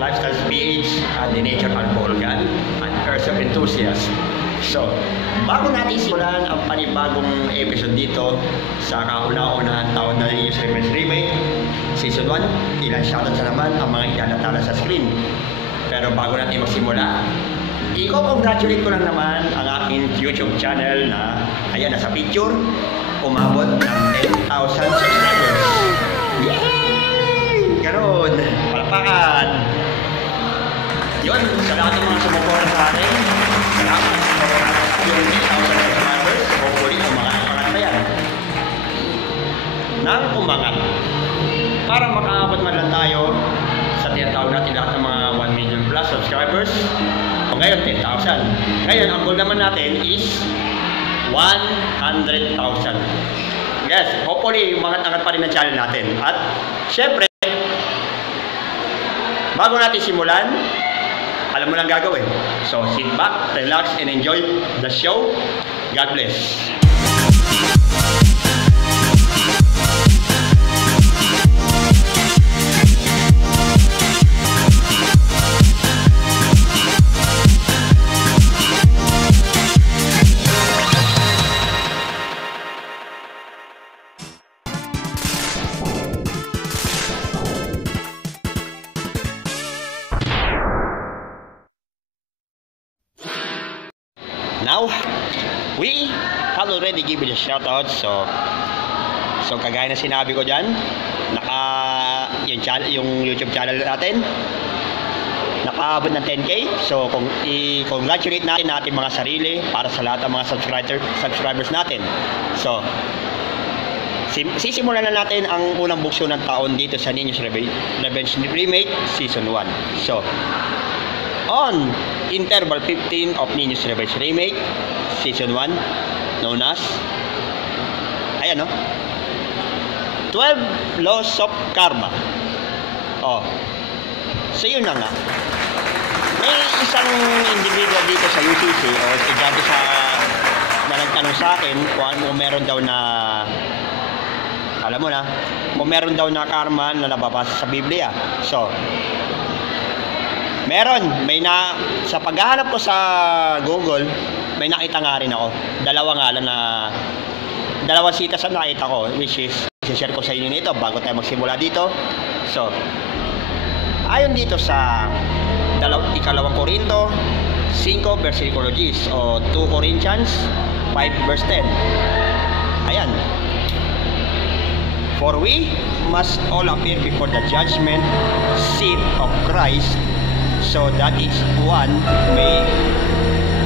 Lifestyle PH at The Nature Alborgan at Earth of Enthusiast. So, bago natin simulan ang panibagong episode dito sa kauna-unahang taon na New Year's Remake Season 1, ilang shoutouts na naman ang mga ilalantala sa screen. Pero bago natin magsimula, i-congratulate ko lang naman ang aking YouTube channel na, ayan, nasa picture, umabot ng 10,000 subscribers. Yay! Ganon, palapakan. Yun, sa lahat ng mga sumuporta sa atin, salamat sa yung 10,000 subscribers. Hopefully, umangat pa yan. Nang umangat, para makaabot man lang tayo sa tinatawag natin lahat ng mga 1 million plus subscribers. O ngayon, 10,000. Ngayon, ang goal naman natin is 100,000. Yes, hopefully, umangat-angat pa rin ang channel natin. At, syempre, bago natin simulan, alam mo lang gagawin. So, sit back, relax, and enjoy the show. God bless. Now, we have already given a shoutout. So kagaya na sinabi ko dyan, yung YouTube channel natin nakaabot ng 10K. So i-congratulate natin mga sarili para sa lahat ng mga subscribers natin. So sisimulan na natin ang unang bukso ng taon dito sa Ninja's Revenge Remake Season 1. So on interval 15 of Ninja's Revenge Remake Season 1, known as, ayan, no? 12 Laws of Karma. Oh, so yun na nga. May isang individual dito sa UCC o estudyante na nagtanong sa akin kung meron daw na, alam mo na, kung meron daw na karma na nababasa sa Biblia. So meron, sa paghahanap ko sa Google, may nakita nga rin ako. Dalawang sitas ang nakita ko, which is, i-share ko sa inyo nito bago tayo magsimula dito. So, ayon dito sa 2 Korinto 5 versikulo 10 o 2 Corinthians 5 verse 10. Ayan. For we must all appear before the judgment seat of Christ, so that each one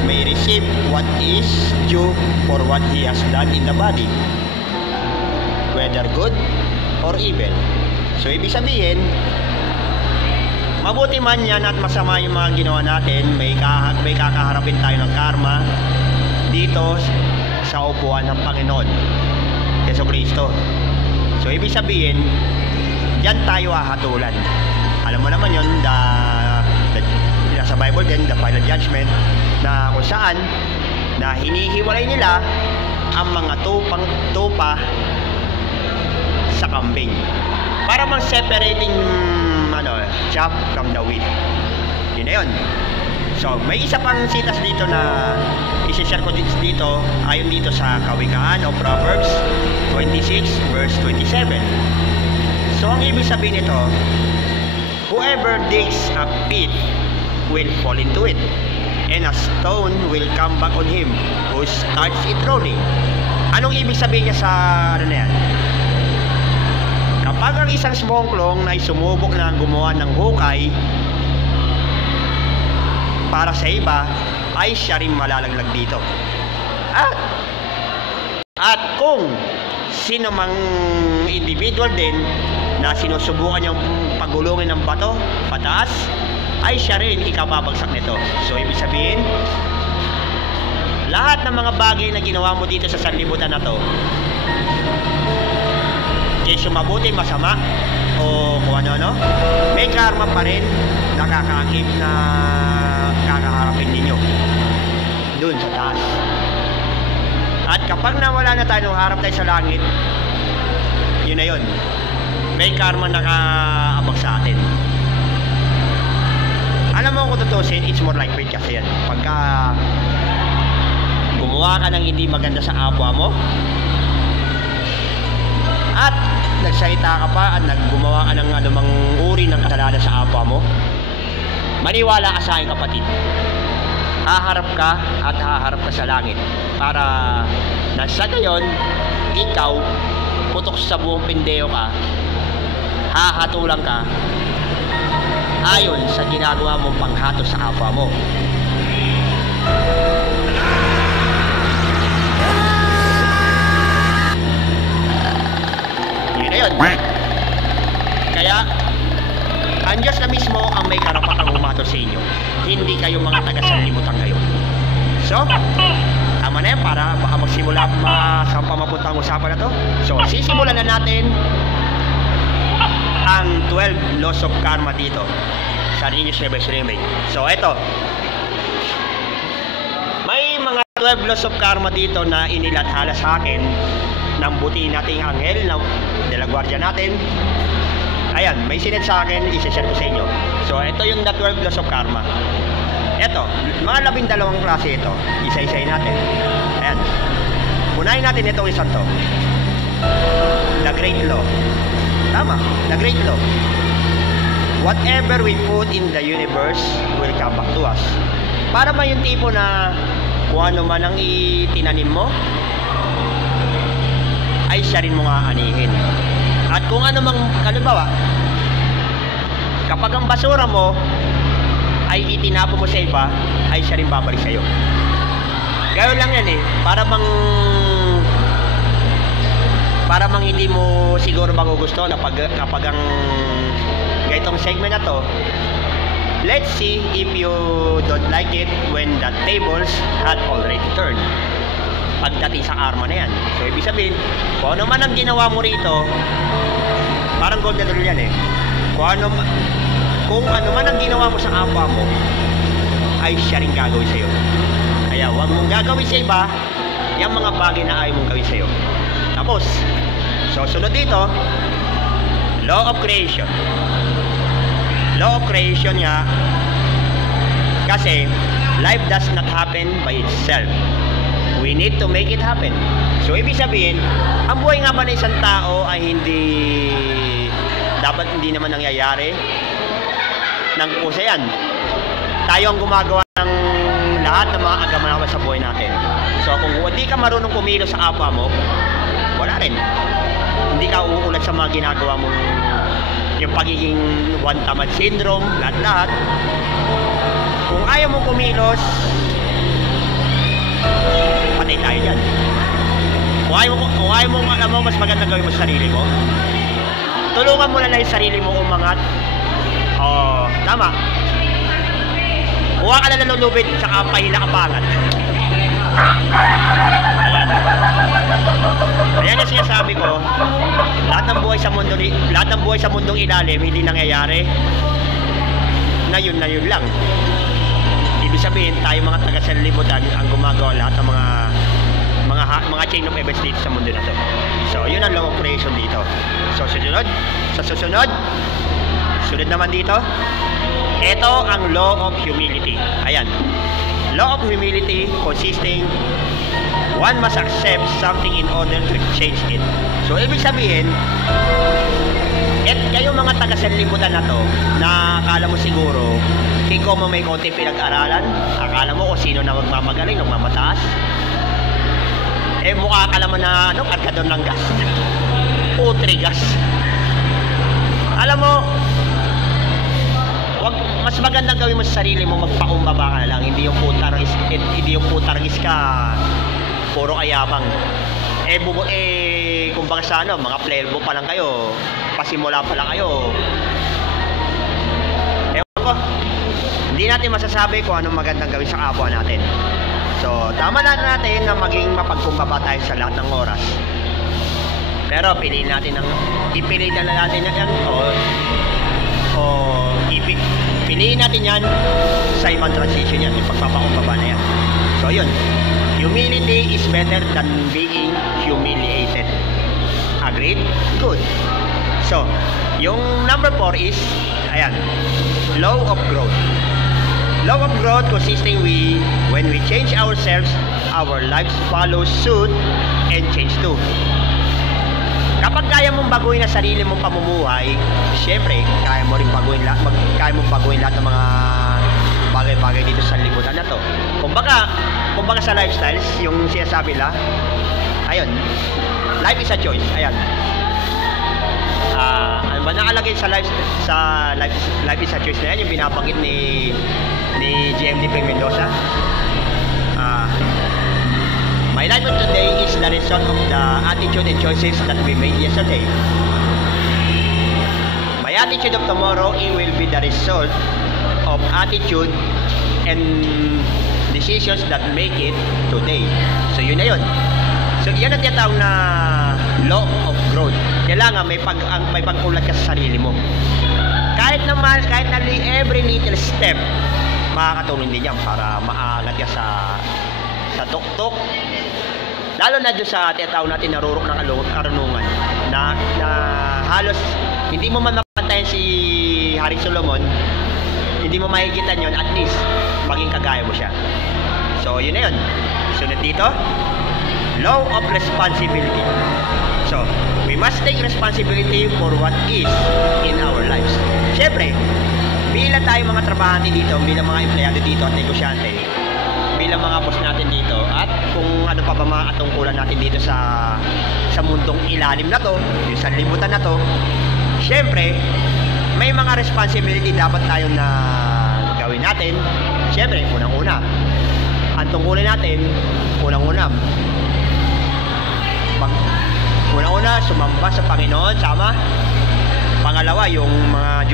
may receive what is due for what he has done in the body, whether good or evil. So ibig sabihin, mabuti man yan at masama yung mga ginawa natin, may kakaharapin tayo ng karma dito sa upuan ng Panginoon Jesucristo. So ibig sabihin, yan tayo hahatulan. Alam mo naman yun, sa Bible din, the final judgment, na kung saan na hinihiwalay nila ang mga tupa sa kambing para mag-separating chaff from the wheat. Yun na yun. So may isa pang sitas dito na isi-share ko dito ayon dito sa Kawikaan o Proverbs 26 verse 27. So ang ibig sabihin nito, whoever digs a pit will fall into it, and a stone will come back on him who starts it rolling. Anong ibig sabihin niya sa na yan? Kapag ang isang smongklong na sumubok na gumawa ng hukay para sa iba, ay siya rin malalaglag dito. At kung sino mang individual din na sinusubukan niyang pagulungin ng bato pataas, ay siya rin ikababagsak nito. So ibig sabihin, lahat ng mga bagay na ginawa mo dito sa sanlibutan na to, kaysa mabuti, masama, o kung ano-ano, may karma pa rin nakakaakit na kakaharapin ninyo dun sa taas. At kapag nawala na tayo, harap tayo sa langit, yun na yun, may karma nakaabag sa atin. tutusin, it's more like faith kasi yan. Pagka gumawa ka ng hindi maganda sa kapwa mo, at nagsalita ka pa at gumawa ka ng anumang uri ng kasalanan sa kapwa mo, maniwala ka sa akin, kapatid, haharap ka at haharap ka sa langit para nasa gayon, ikaw, putok sa buong pindeo ka, hahatulang ka ayon sa ginagawa mong panghato sa kapwa mo. Yun na yun. Kaya ang Diyos na mismo ang may karapatang humato sa inyo, hindi kayo mga taga-sanlibutan kayo. So, tama na yan para baka magsimula saan pa mapunta ang usapan na to. So, sisimulan na natin ang 12 laws of karma dito sa Renew Service Remake. So, eto, may mga 12 laws of karma dito na inilathala sa akin ng buti nating anghel na de la guardia natin. Ayan, may sinend sa akin, isi-share ko sa inyo. So, ito yung the 12 laws of karma. Ito, mga 12 klase ito. Isa-isayin natin. Ayan. Unahin natin itong isang to. The Great Law. Tama, the Great Law. Whatever we put in the universe will come back to us. Para ba yung tipo na kung ano man ang itinanim mo, ay siya rin mo nga anihin. At kung ano mang, halimbawa, kapag ang basura mo ay itinapo mo sa iba, ay siya rin babalik sa'yo. Ganoon lang yan eh. Para bang hindi mo siguro magugusto na kapag ang ganitong segment na to, let's see if you don't like it when the tables had already turned. Pagdating sa karma na yan. So, ibig sabihin, kung ano man ang ginawa mo rito, parang golden rule yan eh. Kung ano man ang ginawa mo sa kapwa mo, ay siya rin gagawin sa'yo. Kaya huwag mong gagawin sa iba yung mga bagay na ayaw mong gawin sa'yo. Tapos, so sunod dito, law of creation. Law of creation nga, kasi life does not happen by itself. We need to make it happen. So, ibig sabihin, ang buhay nga ba ng isang tao ay hindi naman nangyayari ng pusa yan. Tayo ang gumagawa ng lahat ng mga agamawa sa buhay natin. So, kung hindi ka marunong kumilos sa kapwa mo, wala rin. Hindi ka uulat sa mga ginagawa mong yung pagiging one-tamad syndrome, lahat-lahat. Kung ayaw mong kumilos, patay tayo dyan. Kung ayaw mo, alam mo, mas maganda gawin mo sa sarili mo, tulungan mo na lang yung sarili mo umangat. Oh, tama. Kuha ka na ng lubid, tsaka pahila ka pangat. Ayan ang sinasabi ko, lahat ng buhay sa mundong ilalim hindi nangyayari na yun lang. Ibig sabihin, tayo mga taga-sanlibutan ang gumagawa lahat ng mga chain of events dito sa mundo na to. So, yun ang law of creation dito. So, susunod naman dito, ito ang law of humility. Ayan. Law of humility consisting one must accept something in order to change it. So, ibig sabihin, kayo mga taga-sanlibutan na to, na akala mo siguro, ikaw mo may konti pinag-aralan, akala mo kung sino na magmamagaling, magmamataas, mukha ka naman na, kargador ng gas. Putri gas. Alam mo, mas magandang gawin mo sa sarili mo, magpakumbaba ka na lang, hindi yung putargis ka, puro kayabang. Kumbaga sa mga playerbo pa lang kayo, pasimula pa lang kayo. Ewan ko, hindi natin masasabi kung anong magandang gawin sa kapwa natin. So, tama na natin na maging mapagkumbaba tayo sa lahat ng oras. Pero piliin na natin yan, piliin natin yan sa ibang transition yan, yung pagpapakumbaba na yan. So, yun. Humility is better than being humiliated. Agreed? Good. So, yung number 4 is, ayan, law of growth. Law of growth consisting when we change ourselves, our lives follow suit and change too. Kapag kaya mong baguhin ang sarili mong pamumuhay, syempre, kaya mo rin baguhin lahat ng mga bagay-bagay dito sa libutan na to. Kumbaga sa lifestyles, yung sinasabi nila, ayun, life is a choice. Ayan. Ano ba nakalagay sa life is a choice na yan, yung binabanggit ni GMD Frank Mendoza. My life of today is the result of the attitude and choices that we made yesterday. My attitude of tomorrow, it will be the result of attitude and decisions that make it today. So yun na yun. So yan ang tinatawag na law of growth. Kailangan may pag-ulat ka sa sarili mo. Kahit na every little step, makakatulong din yan para maangat ka sa tuktok. Lalo na doon sa tinatawag natin narurok ng karunungan na halos hindi mo man mapantayan si Haring Solomon, hindi mo mahigitan yon, at least maging kagaya mo siya. So yun na yun. Sunod dito, law of responsibility. So we must take responsibility for what is in our lives. Siyempre, bilang tayo mga trabahante dito, bilang mga empleyado dito at negosyante, bilang mga boss natin dito, at kung ano pa ba mga katungkulan natin dito sa mundong ilalim na to, yung sa libutan na to, syempre may mga responsibility dapat tayo na gawin natin. Syempre, unang-una, ang tungkulin natin, unang-una, sumamba sa Panginoon, sama. Pangalawa, yung mga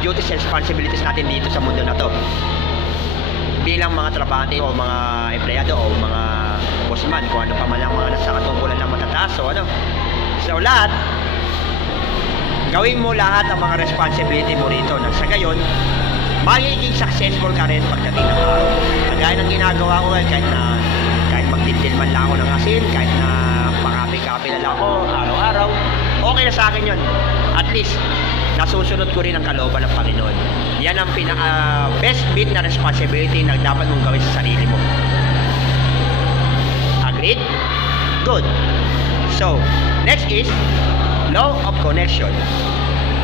duties and responsibilities natin dito sa mundo na to, bilang mga trabahante o mga empleyado o mga bossman, kung ano pa man ang mga nasa katungkulan ng matataas o ano. So lahat, gawin mo lahat ang mga responsibility mo rito, nang sa gayon magiging successful ka rin pagdating ng araw. Kagaya ng ginagawa ko, kahit magtintil man lang ako ng asin, kahit na pakapi-kapi na lang ako araw-araw, okay na sa akin yun. At least nasusunod ko rin ang kalooban ng Panginoon. Yan ang best bit na responsibility na dapat mong gawin sa sarili mo. Agreed? Good. So, next is law of connection.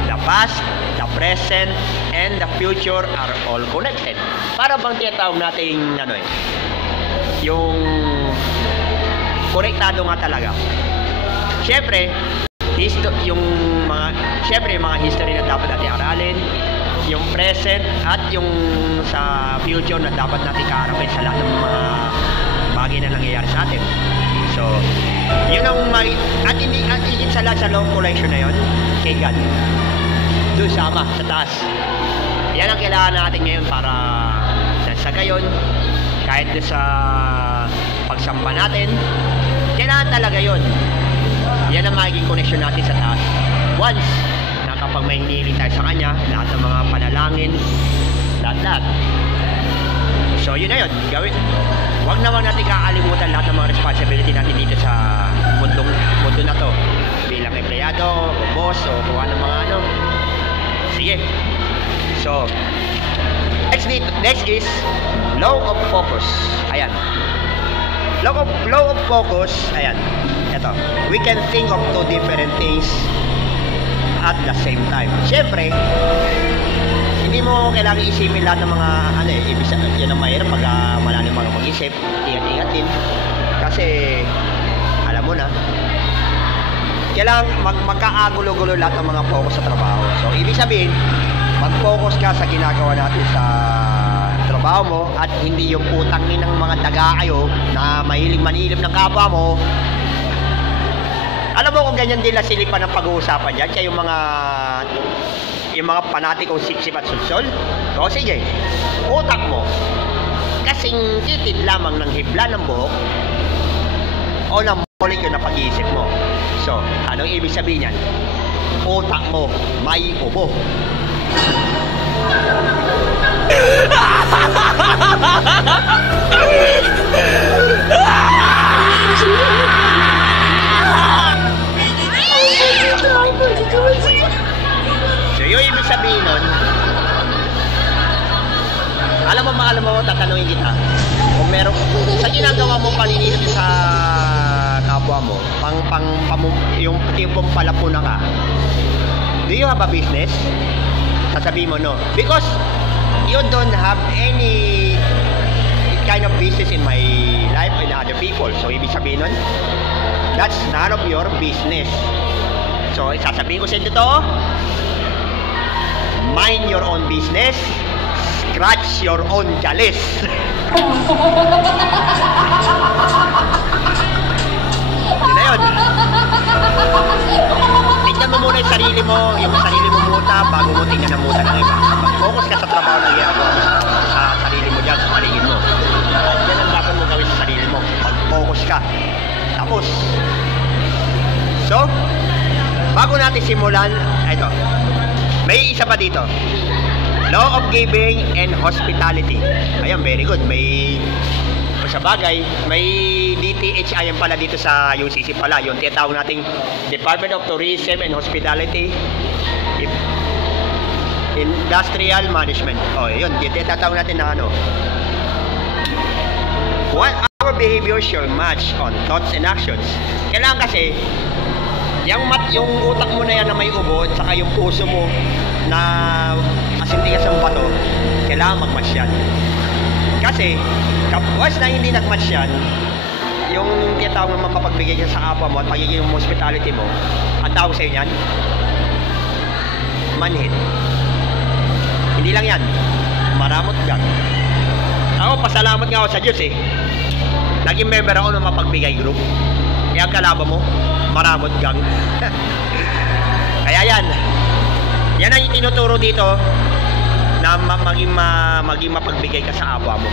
The past, the present, and the future are all connected. Para bang tinatawag natin yung konektado nga talaga. Siyempre, yung mga history na dapat natin aralin, yung present at yung sa future na dapat natin kaharapin sa lahat ng mga bagay na nangyayari sa atin. So, yun ang at higit sa lahat sa law of connection na yun, kay God. Doon sa Ama, sa taas. Yan ang kailangan natin ngayon para sa gayon, kahit doon sa pagsamba natin, kailangan talaga yun. Yan ang magiging connection natin sa taas. Once na kapag may hinihiling tayo sa Kanya, lahat ng mga panalangin, lahat. So yun na yun, gawin. Huwag naman natin kakalimutan lahat ng mga responsibility natin dito sa mundo na to. Bilang empleyado, o boss, o kung ano mga ano. Sige. So, next is law of focus. Ayan. Law of focus, ayan. Ito. We can think of two different things at the same time. Siyempre, hindi mo kailangan isipin lahat ng mga yan ang mahirap pag malalim mga mag-isip, ingat-ingat din. Kasi alam mo na, kailangan magkaagulo-gulo lahat ng mga focus sa trabaho. So ibig sabihin, mag-focus ka sa ginagawa natin sa trabaho mo at hindi yung putangin ng mga daga kayo na mahilig manilip ng kapwa mo. Alam mo kung ganyan din na silipan ng pag-uusapan dyan, kaya yung mga panatikong sipsip at sulsol. O sige, utak mo kasing titid lamang ng hibla ng buhok o ng molecule na pag-iisip mo. So, anong ibig sabihin yan? Utak mo may ubo. So yung ibig sabihin nun, alam mo, tatanungin kita. Kung meron, sa ginagawa mo paninilip sa kapwa mo, yung pampalapuna ka, do you have a business? Sasabihin mo, no. Because you don't have any kind of business in my life and other people. So, ibig sabihin nun, that's none of your business. So, sasabihin ko sa ito, mind your own business, scratch your own jalis. Yun na yun. Tignan mo muna yung sarili mo muna bago mo tingnan na muna ng iba. Mag-focus ka sa trabaho na ginagawa mo sa sarili mo dyan, sa paligid mo. At yan ang dapat mo gawin sa sarili mo. Mag-focus ka. Tapos, so, bago natin simulan, ito, may isa pa dito. Law of giving and hospitality. Ayan, very good. May, sa bagay, may DTHI pala dito sa UCC pala. Yung tinatawag nating Department of Tourism and Hospitality Industrial Management. O, yun. Yung tinatawag natin na ano. What our behavior shall match on thoughts and actions. Kailangan kasi, yung utak mo na yan na may ubo, saka yung puso mo na asintigas ang bato, kailangan mag-match yan. Kasi, once na hindi nag-match yan, yung tinatawag naman mapagbigay ka sa kapwa mo at pagiging hospitality mo, ang tawag sa'yo yan, manhid. Hindi lang yan, maramot gang. Ako, pasalamat nga ako sa Diyos eh. Naging member ako ng mapagbigay group. Kaya ang kalaban mo, maramot gang. Kaya yan. Yan ang itinuturo dito na maging mapagbigay ka sa kapwa mo.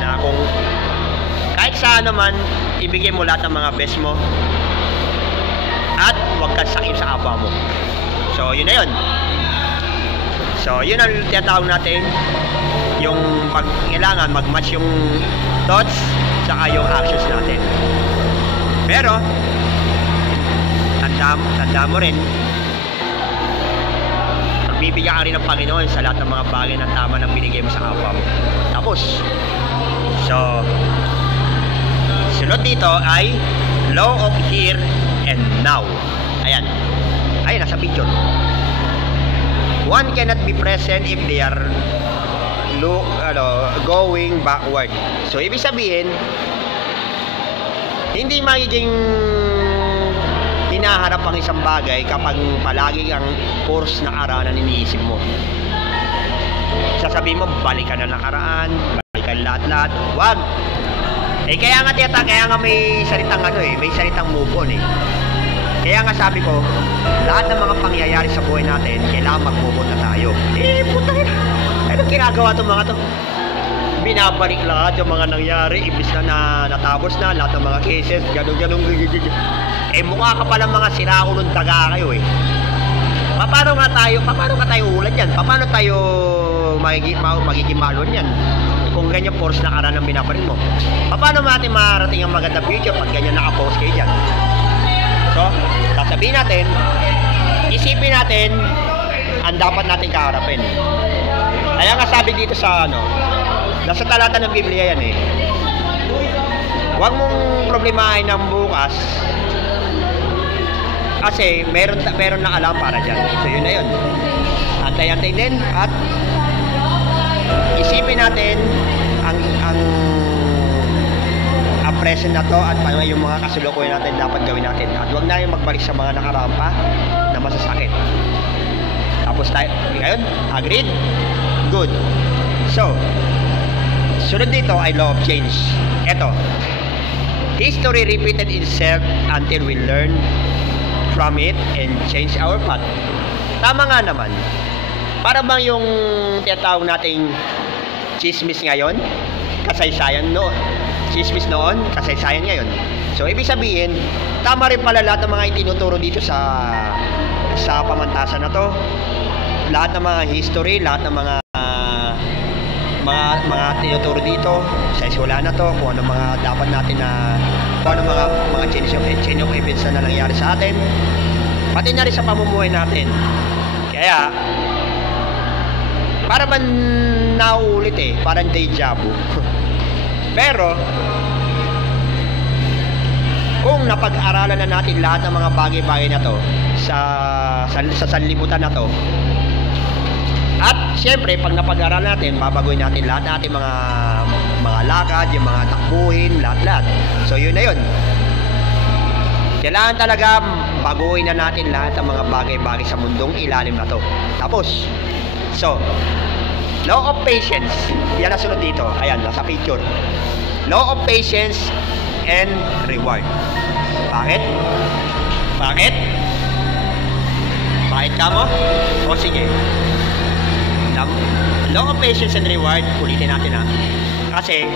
Na kung kahit saan naman, ibigay mo lahat ng mga best mo at huwag kang sakim sa kapwa mo. So, yun na yun. So, yun ang tinatawag natin, yung kailangan mag-match yung thoughts saka yung actions natin. Pero, tanda mo rin, pagbibigyan ka rin ng Panginoon sa lahat ng mga bagay na tama na binigay mo sa kapwa mo. Tapos, so, sunod dito ay law of here and now. Ayan. Ayan, nasa picture. One cannot be present if they are going backward. So, ibig sabihin, hindi magiging hinaharap ang isang bagay kapag palagi ang course na aralan iniisip mo. Sasabihin mo, balikan na nakaraan, balikan lahat-lahat. Wag! Kaya nga may salitang may salitang move on eh. Kaya nga sabi ko, lahat ng mga pangyayari sa buhay natin, kailangan mag-move on na tayo. Putang ina. Anong ginagawa itong mga to? Binabalik lahat yung mga nangyari, ibis na natapos na, lahat ng mga cases, ganun. Mukha ka pala mga sinaulong daga kayo eh. Paano ka tayo ulan yan? Paano tayo magiging malon yan? Kung ganyan force na aralan ang binabalik mo. Paano natin marating ang magandang future pag ganyan naka-post kayo dyan? So, sasabihin natin, isipin natin ang dapat natin kaharapin. Kaya nga sabi dito sa nasa talata ng Biblia yan eh. Huwag mong problemahin ng bukas kasi meron na alam para dyan. So yun na yun. Antay-antay din at isipin natin ang present na to at yung mga kasulukuyan natin dapat gawin natin. At huwag na yung magbalik sa mga nakarampa na masasakit. Tapos tayo, ngayon, agreed? Good. So, sunod dito ay law of change. Eto, history repeated itself until we learn from it and change our path. Tama nga naman. Para bang yung tinatawag nating chismis ngayon, kasaysayan noon. Chismis noon, kasaysayan ngayon. So, ibig sabihin, tama rin pala lahat ng mga itinuturo dito sa pamantasan na to. Lahat ng mga history, lahat ng mga tinuturo dito sa eskwela na to, kung ano mga dapat natin kung ano mga chain of events na nangyari sa atin, pati na rin sa pamumuhay natin. Kaya, para ba nauulit eh, parang deja vu. Pero kung napag-aralan na natin lahat ng mga bagay-bagay na to sa sanlibutan na to, at syempre pag napag-aralan natin, babaguhin natin lahat natin mga lakad, yung mga takbuhin, lahat-lahat. So yun na yun. Kailangan talaga baguhin na natin lahat ng mga bagay-bagay sa mundong ilalim na to. Tapos, so law of patience, yan na sunod dito. Ayan, nasa picture. Law of patience and reward. Bakit? Bakit? Bakit ka mo? O sige. Law of patience and reward, ulitin natin ha. Kasi,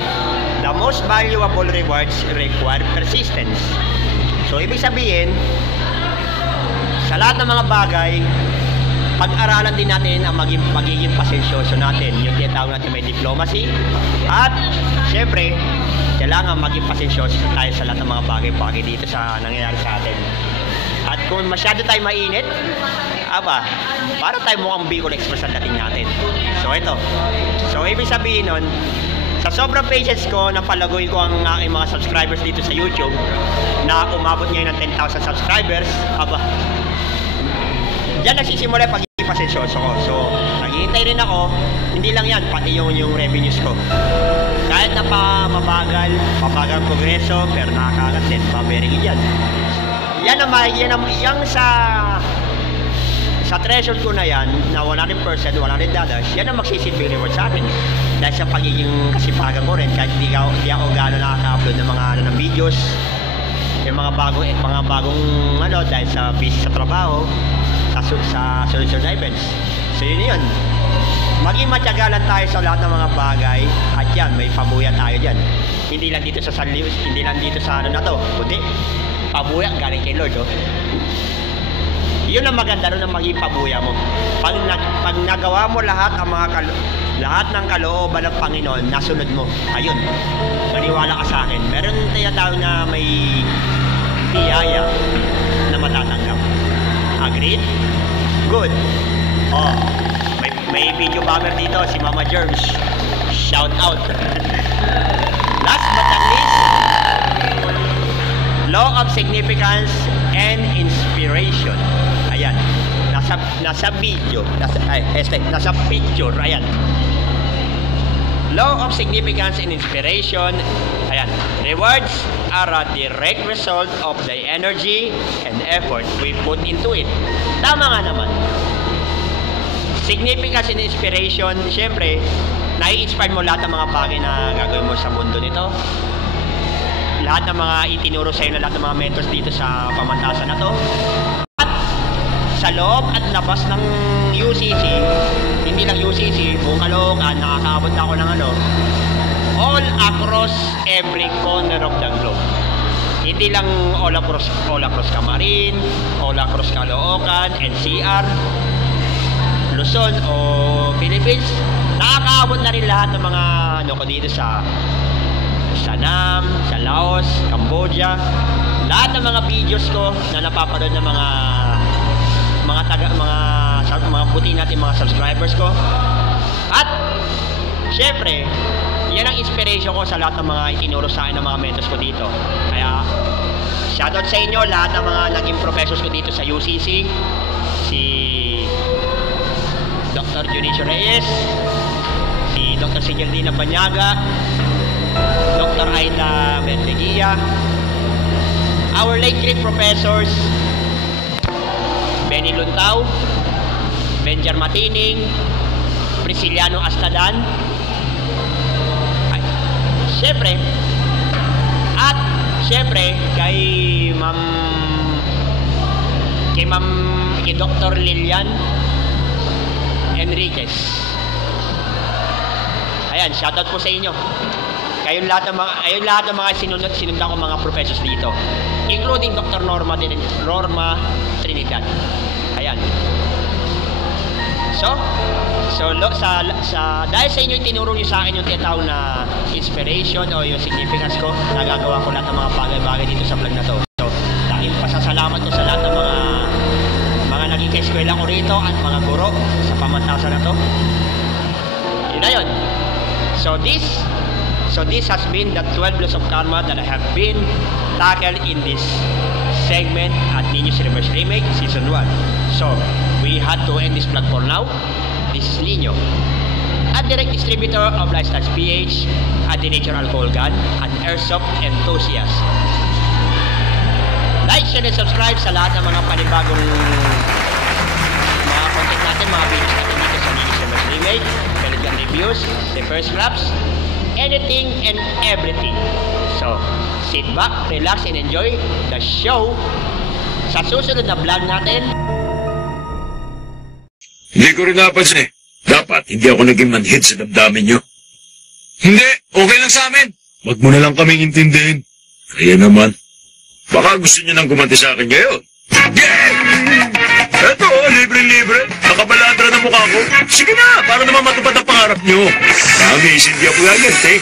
the most valuable rewards require persistence. So, ibig sabihin, sa lahat ng mga bagay, pag-aralan din natin ang magiging pasensyoso natin. Yung tinatawag natin may diplomacy. At, syempre, kailangan maging pasensyoso tayo sa lahat ng mga bagay-bagay dito sa nangyayari sa atin. At kung masyado tayo mainit, para tayo mukhang Bicol Express ang dating natin. So, ito. So, ibig sabihin nun, sa sobrang patience ko, napalagoy ko ang aking mga subscribers dito sa YouTube na umabot ngayon ng 10,000 subscribers. Diyan nagsisimula yung pagiging pasensyoso ko. So, naghihintay rin ako, hindi lang yan, pati yung revenues ko. Kahit na mabagal progreso, pero nakakagat din, pabering yan. Yan sa treasure ko na yan, na 100%, $100, yan ang magsisilbing reward sa akin. Dahil sa pagiging kasipagan ko rin, kahit hindi ako gano'n nakaka-upload ng mga ng videos, yung mga bagong dahil sa busy sa trabaho, sa sunod na events. So yun. Maging matyaga lang tayo sa lahat ng mga bagay, at yan, may pabuya tayo dyan. Hindi lang dito sa hindi lang dito sa na to, kundi pabuya galing kay Lord, oh. Yun ang maganda rin ang maging pabuya mo. Pag nagawa mo lahat ng kalooban ng Panginoon, nasunod mo. Ayun, maniwala ka sa akin. Meron tinatawag na may biyaya na matatanggap. Agreed? Good. Oh, may video bomber dito, si Mama Germs. Shout out. Last but not least, law of significance and inspiration. Ayan, nasa video, nasa picture, ayan. Law of significance and inspiration. Ayan, rewards are a direct result of the energy and effort we put into it. Tama nga naman. Significance and inspiration, syempre, nai-inspire mo lahat ng mga bagay na gagawin mo sa mundo nito. Lahat ng mga itinuro sa'yo na lahat ng mga mentors dito sa pamantasan na to. Sa loob at labas ng UCC, hindi lang UCC, buong Caloocan, nakakaabot na ako ng all across every corner of the globe. Hindi lang all across Camarin, all across Caloocan, NCR, Luzon o Philippines. Nakakaabot na rin lahat ng mga ko dito sa Nam, sa Laos, Cambodia. Lahat ng mga videos ko na napapanood ng mga buti natin mga subscribers ko. At syempre, yan ang inspiration ko sa lahat ng mga itinuro sa akin ng mga mentors ko dito. Kaya shoutout sa inyo lahat ng mga naging professors ko dito sa UCC. Si Dr. Junicio Reyes, si Dr. Sigildina Banyaga, Dr. Aida Benteguia, our late great professors Benny Luntao, Benjar Matining, Prisciliano Astadan, syempre kay Dr. Lilian Enriquez. Ayan, shoutout po sa inyo. Kayong lahat ng mga sinundan ko mga professors dito, including Dr. Norma Trinidad. Ayan. So dahil sa inyo itinuro niyo sa akin yung tinatawag na inspiration o yung significance ko, nagagawa ko lahat ng mga bagay-bagay dito sa vlog na to. So, dahil pasasalamat ko sa lahat ng mga naging kaeskwela ko rito at mga guro sa pamantasan na to. Yun na yun. So this has been the 12 laws of karma that I have been tackled in this segment at Ninjo's Reverse Remake Season 1. So, we had to end this vlog for now. This is Nino, a direct distributor of Lifestyles PH, a Nature Alcohol Gun, an Airsoft enthusiast. Like, share, and subscribe sa lahat ng mga panibagong mga content natin, mga videos natin dito sa Ninjo's Reverse Remake, Pelican Reviews, The First Laps, anything and everything. So, sit back, relax, and enjoy the show. Sa susunod na vlog natin. Hindi ko rin napansin eh. Dapat hindi ako naging manhid sa damdamin nyo. Hindi, okay lang sa amin. Wag mo na lang kaming intindihin. Kaya naman, baka gusto nyo nang gumanti sa akin ngayon. Yay! Eto, libre-libre. Nakabaladra na mukha ko. Sige na, para naman matupad ang pangarap nyo. Promise, hindi ako gaganti.